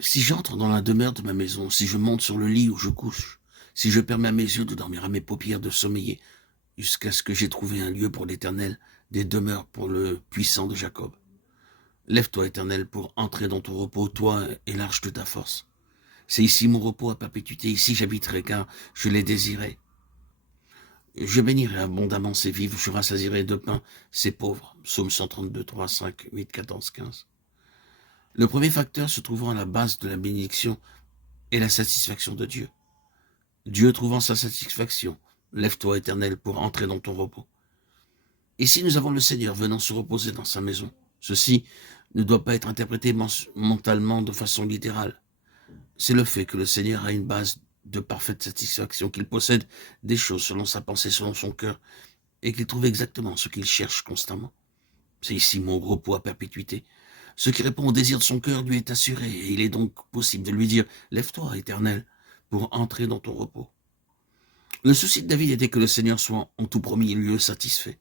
Si j'entre dans la demeure de ma maison, si je monte sur le lit où je couche, si je permets à mes yeux de dormir, à mes paupières de sommeiller, jusqu'à ce que j'ai trouvé un lieu pour l'Éternel, des demeures pour le puissant de Jacob. Lève-toi, Éternel, pour entrer dans ton repos, toi et l'arche de ta force. C'est ici mon repos à perpétuité, ici j'habiterai, car je l'ai désiré. Je bénirai abondamment ses vivres, je rassasierai de pain ses pauvres. Psaume 132, 3, 5, 8, 14, 15. Le premier facteur se trouvant à la base de la bénédiction est la satisfaction de Dieu. Dieu trouvant sa satisfaction, lève-toi, Éternel, pour entrer dans ton repos. Ici, nous avons le Seigneur venant se reposer dans sa maison. Ceci ne doit pas être interprété mentalement de façon littérale. C'est le fait que le Seigneur a une base de parfaite satisfaction, qu'il possède des choses selon sa pensée, selon son cœur, et qu'il trouve exactement ce qu'il cherche constamment. C'est ici mon repos à perpétuité. Ce qui répond au désir de son cœur lui est assuré, et il est donc possible de lui dire « Lève-toi, Éternel, pour entrer dans ton repos ». Le souci de David était que le Seigneur soit en tout premier lieu satisfait.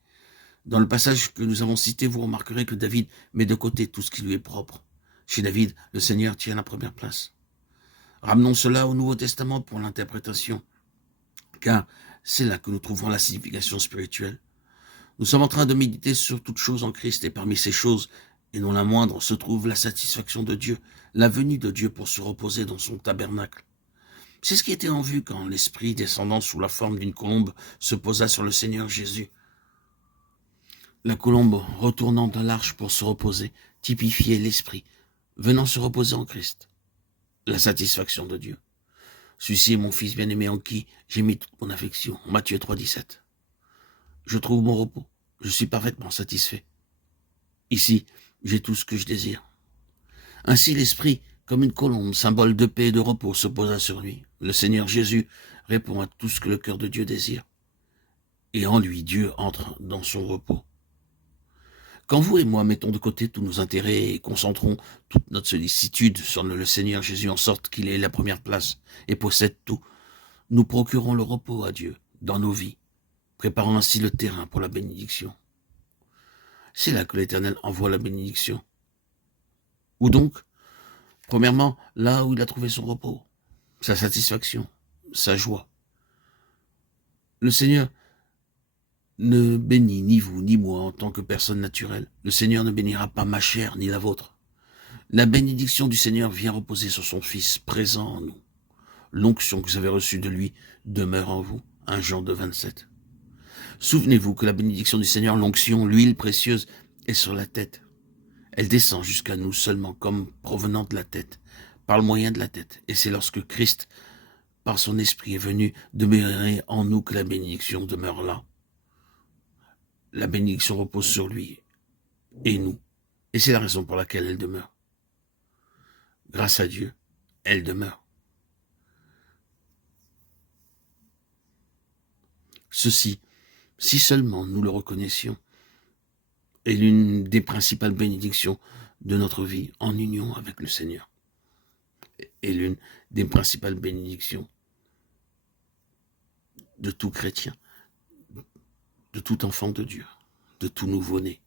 Dans le passage que nous avons cité, vous remarquerez que David met de côté tout ce qui lui est propre. Chez David, le Seigneur tient la première place. Ramenons cela au Nouveau Testament pour l'interprétation, car c'est là que nous trouvons la signification spirituelle. Nous sommes en train de méditer sur toutes choses en Christ, et parmi ces choses, et non la moindre, se trouve la satisfaction de Dieu, la venue de Dieu pour se reposer dans son tabernacle. C'est ce qui était en vue quand l'Esprit descendant sous la forme d'une colombe se posa sur le Seigneur Jésus. La colombe retournant dans l'arche pour se reposer typifiait l'Esprit, venant se reposer en Christ. La satisfaction de Dieu. Celui-ci est mon Fils bien-aimé en qui j'ai mis toute mon affection. Matthieu 3, 17. Je trouve mon repos. Je suis parfaitement satisfait. Ici, j'ai tout ce que je désire. Ainsi l'Esprit, comme une colombe, symbole de paix et de repos, se posa sur lui. Le Seigneur Jésus répond à tout ce que le cœur de Dieu désire. Et en lui, Dieu entre dans son repos. Quand vous et moi mettons de côté tous nos intérêts et concentrons toute notre sollicitude sur le Seigneur Jésus en sorte qu'il ait la première place et possède tout, nous procurons le repos à Dieu dans nos vies, préparant ainsi le terrain pour la bénédiction. C'est là que l'Éternel envoie la bénédiction. Où donc? Premièrement, là où il a trouvé son repos, sa satisfaction, sa joie. Le Seigneur ne bénit ni vous ni moi en tant que personne naturelle. Le Seigneur ne bénira pas ma chair ni la vôtre. La bénédiction du Seigneur vient reposer sur son Fils présent en nous. L'onction que vous avez reçue de lui demeure en vous. 1 Jean 2, 27. Souvenez-vous que la bénédiction du Seigneur, l'onction, l'huile précieuse, est sur la tête. Elle descend jusqu'à nous seulement comme provenant de la tête, par le moyen de la tête. Et c'est lorsque Christ, par son esprit, est venu demeurer en nous que la bénédiction demeure là. La bénédiction repose sur lui et nous. Et c'est la raison pour laquelle elle demeure. Grâce à Dieu, elle demeure. Ceci, si seulement nous le reconnaissions, est l'une des principales bénédictions de notre vie en union avec le Seigneur. Et l'une des principales bénédictions de tout chrétien, de tout enfant de Dieu, de tout nouveau-né.